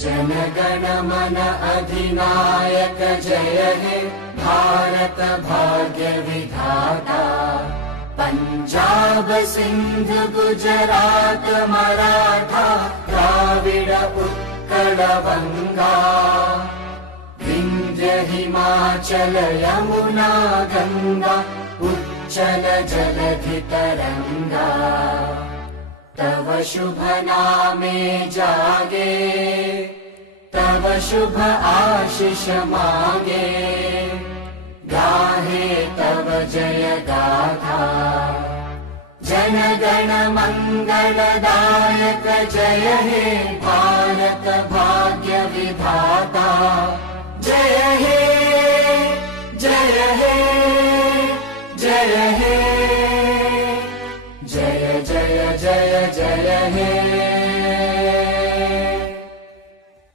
जनगण मन अधिनायक जय हे भारत भाग्य विधाता। पंजाब सिंध गुजरात मराठा द्राविड उत्कल बंगा। विंध्य हिमाचल यमुना गंगा उच्चल जलधि तरंगा। तव शुभ नामे जागे तव शुभ आशीष मांगे। गाहे तव जय गाथा जनगण मंगलदायक जय हे भारत भाग्य